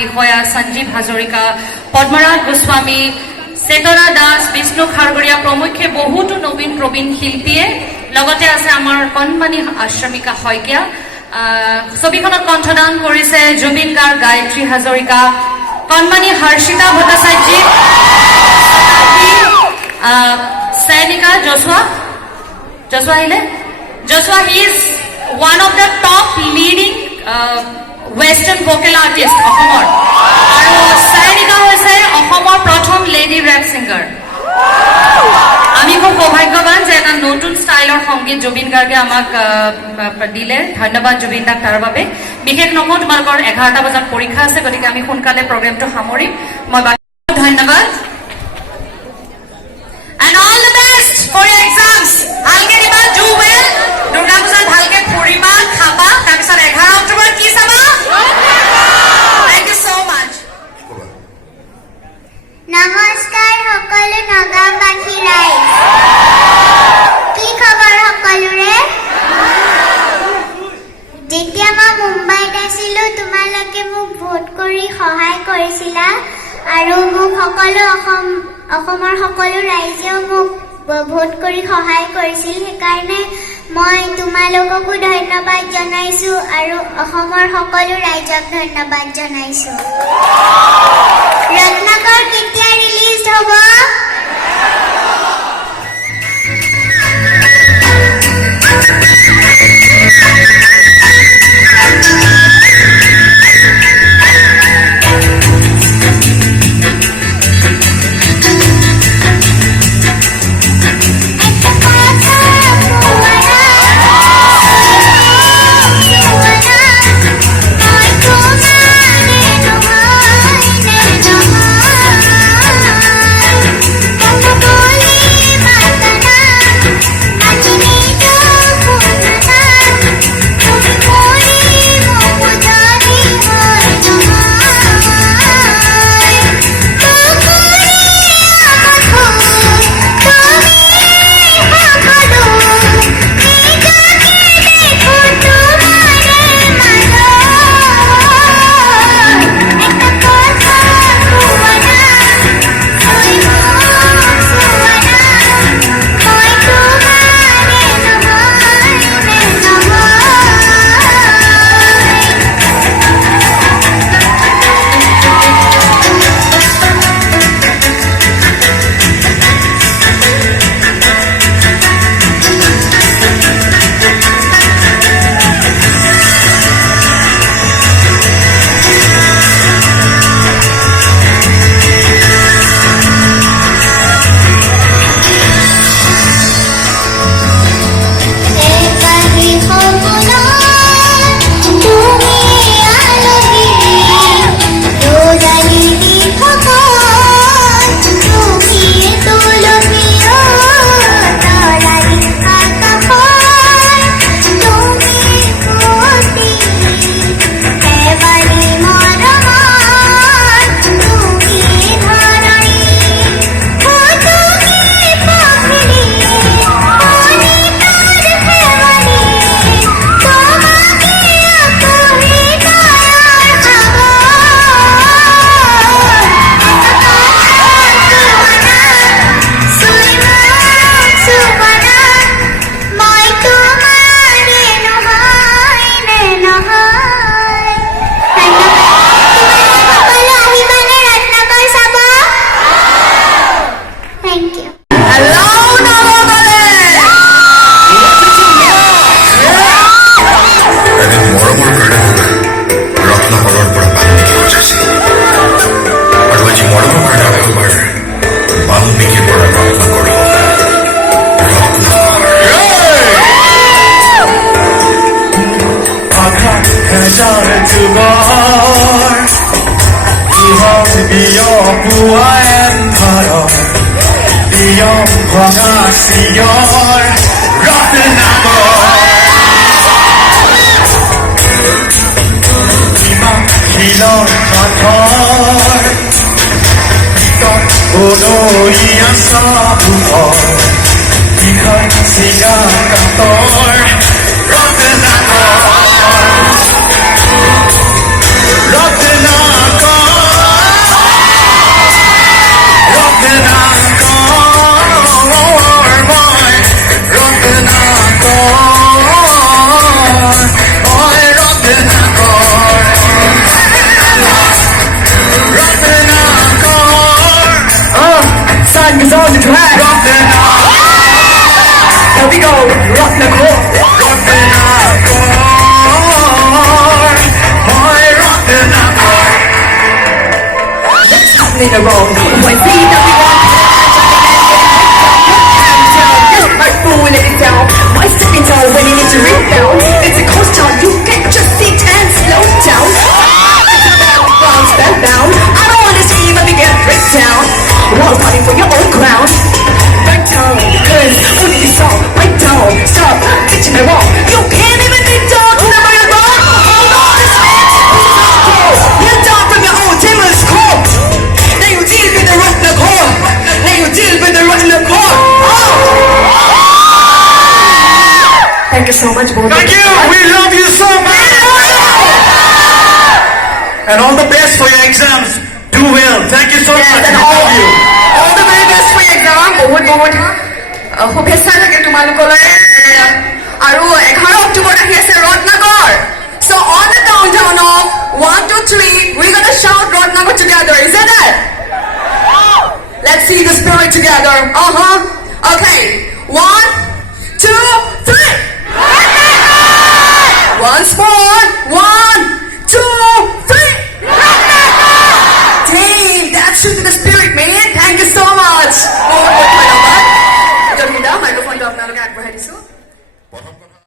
বিষয়া সঞ্জীৱ হাজৰিকা, পদ্মৰাজ গোস্বামী, চেতনা দাস, বিষ্ণু খাৰগৰীয়া প্ৰমুখ্যে বহুতো নবীন প্ৰবীণ শিল্পীয়ে লগতে আছে আমাৰ কণমানি আশ্ৰমিকা শইকীয়া। ছবিখনত কণ্ঠদান কৰিছে জুবিন গাৰ্গ, গায়ত্ৰী হাজৰিকা, কণমানি হৰ্ষিতা ভট্টাচাৰ্য, সৈনিকা জছোৱা আহিলে। Joshua, he is one of the top leading western vocal artist অসমৰ, আৰু সৈনিকা হৈছে অসমৰ প্ৰথম লেডি ৰেপ ছিংগাৰ। আমি খুব সৌভাগ্যৱান যে এটা নতুন ষ্টাইলৰ সংগীত জুবিন গাৰ্গে আমাক দিলে। ধন্যবাদ জুবিন দাক তাৰ বাবে। বিশেষ নকওঁ, তোমালোকৰ 11টা বজাত পৰীক্ষা আছে, গতিকে আমি সোনকালে প্ৰগ্ৰেমটো সামৰিম। মই ধন্যবাদ। And all the best for your exams. ভালকে দিবা, do well. দুৰ্গা পূজাত ভালকে ফুৰিবা, খাবা, তাৰপিছত 11 অক্টোবৰত কি চাবা? Thank you so much. নমস্কাৰ সকলো নগাঁওবাসী ৰাইজ, কি খবৰ সকলোৰে? যেতিয়া মই মুম্বাইত আছিলো, তোমালোকে মোক ভোট কৰি সহায় কৰিছিলা, আৰু মোক অসমৰ সকলো ৰাইজেও মোক ভোট কৰি সহায় কৰিছিল। সেইকাৰণে মই তোমালোককো ধন্যবাদ জনাইছো আৰু অসমৰ সকলো ৰাইজক ধন্যবাদ জনাইছো। ৰত্নাকৰ কেতিয়া ৰিলিজ হ'ব? Rottenagor in the wrong. When see that we want just like fool it down. My stepping down when you need to rebound. It's a coast town, you can just sit and slow down. Spellbound. I don't wanna see you let me get ripped down. We're all fighting for your own crown. Back down, cause only you saw. Right down, stop, bitching my wall. You can't even be done, never you're wrong. Hold on, this man's you're down from your own demon's core. Now you deal with the rot in the core. Now you deal with the rot in the core. Thank you so much, both. Thank you. We love you so much. And all the best for your exams. Do well. Thank you so much. And We love you. all the very best for your exam. বহুত শুভেচ্ছা থাকে তোমালোকলৈ আৰু 11 অক্টোবৰ আহি আছে Ratnakar so on the countdown of 1 to 3 we're gonna shout Ratnagar together is that it? Let's see the spirit together okay 1 2 3 once more